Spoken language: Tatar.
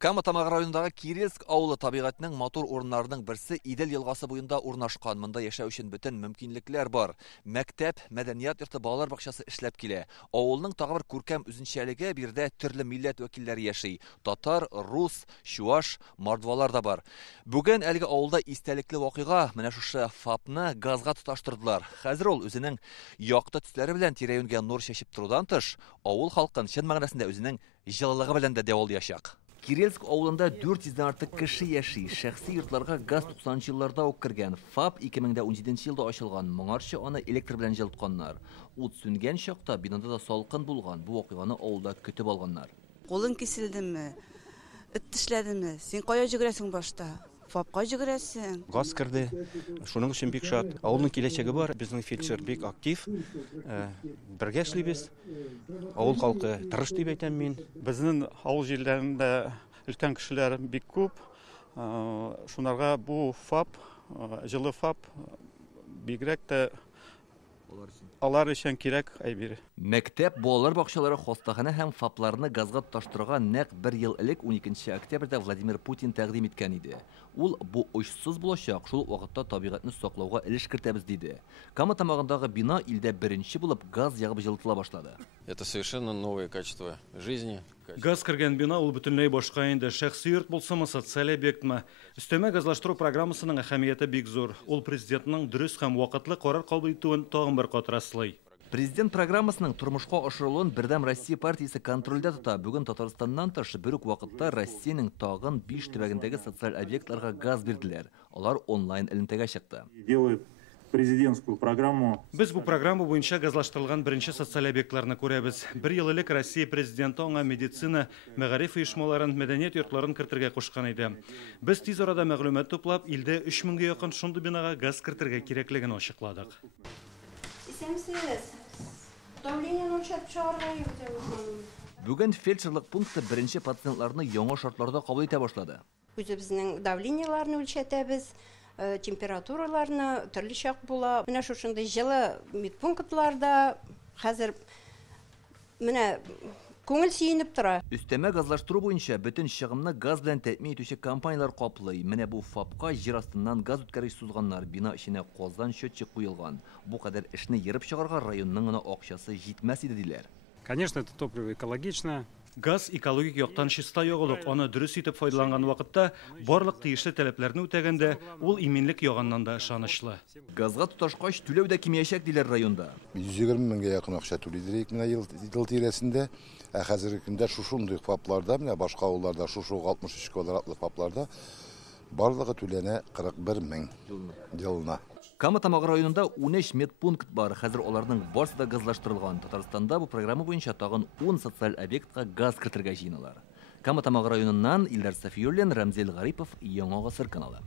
Кама-Тамак районындагы Кирилск авылы табигатьнең матур урыннарының берсе Идел елгасы буенда урнашкан. Монда яшәү өчен бөтен мөмкинлекләр бар. Мәктәп, мәдәният йорты, балалар бакчасы эшләп килә. Авылның тагы бер күркәм үзенчәлеге бирдә төрле милләт вәкилләре яши. Татар, рус, чуаш, мордвалар да бар. Бүген әлеге авылда истәлекле вакыйга, менә шушы ФАПны газга тоташтырдылар. Хәзер ул үзенең якты төсләре белән тирә-юньгә нур чәчеп торудан тыш, авыл халкын чын мәгънәсендә үзенең җылылыгы белән дә дәвалаячак. Кирилск авылында 400-дән артык кеше яши. Шәхси йортларга газ 90-нчы елларда ук кергән. ФАП 2017 елда ачылган. Моңарчы аны электр белән җылытканнар. Ут сүнгән чакта бинада да салкын булган. Бу вакыйганы авылда көтеп алганнар. Кулың киселдеме? Эт тешләдеме? Син кая җигрәсең башта? ФАПка җигрәсең. Газ керде. Шуның өчен бик шат. Авылның киләчәге бар. Безнең фельдшер бик актив. Бергә эшлибез. Авыл халкы тырыш дип әйтәм мин. Безнең авыл җирләрендә өлкән кешеләр бик күп. Шунарга бу ФАП, җылы ФАП бигрәк тә алар өчен кирәк әйбер. Мәктәп, балалар бакчалары, хастахана һәм ФАПларны газга тоташтырырга нәкъ 1 ел элек 12 октябрьдә Владимир Путин тәкъдим иткән иде. Ул бу очсыз булачак, шул вакытта табигатьне саклауга өлеш кертәбез диде. Кама тамагындагы бина илдә беренче булып газ ягып җылытыла башлады. Это совершенно новое качество жизни. Газ кергән бина ул бөтенләй башка инде. Шәхси йорт булсымы, социаль объектмы. Өстәмә газлаштыру программасының әһәмияте бик зур. Ул президентның дөрес һәм вакытлы карар кабул итүен тагын бер кат раслый. Президент программасының тормышка ашырылуын Бердәм Россия партиясе контрольдә тота. Бүген Татарстаннан тыш бер үк вакытта Россиянең тагын 5 төбәгендәге социаль объектларга газ бирделәр. Алар онлайн элемтәгә чыкты. Президентскую программу. Без бу программа буенча газлаштырылган беренче социаль объектларны күрәбез. 1 ел элек Россия президенты аңа медицина, мәгариф оешмаларын, мәдәният йортларын кертергә кушкан иде. Без тиз арада мәгълүмат туплап, илдә 3000-гә якын шундый бинага газ кертергә кирәклеген ачыкладык. Бүген фельдшерлык пункты беренче пациентларны яңа шартларда кабул итә башлады. Үзебезнең давленияларны үлчәтәбез, температураларны төрле чак була. Менә шушындай җылы медпунктларда хәзер менә күңел сөенеп тора. Өстәмә газлаштыру буенча бөтен чыгымны газ белән тәэмин итүче компаниялар каплый. Менә бу ФАПка җир астыннан газ үткәргеч сузганнар, бина эченә казан счетчик куелган. Бу кадәр эшне йөреп чыгарга районның гына акчасы җитмәс иде диләр. Конечно, это топливо экологично. Газ экологик яктан чиста ягылык, аны дөрес итеп файдаланган вакытта барлык тиешле таләпләрне үтәгәндә ул иминлек яганнан да ышанычлы. Газга тоташкач түләү дә кимәячәк диләр районда. 120 меңгә якын акча түлидек менә ел тирәсендә. Хәзерге көндә шушындый ФАПларда, менә башка авылларда шушы 63 квадратлы ФАПларда барлыгы түләнә 41 мең елына. Кама-Тамак районында 13 медпункт бар. Хәзер аларның барысы да газлаштырылган. Татарстанда бу программа буенча тагын 10 социаль объектка газ кертергә җыеналар. Кама-Тамак районыннан Илдар Сафиуллин, Рамзел Гарипов, Яңа Гасыр каналы.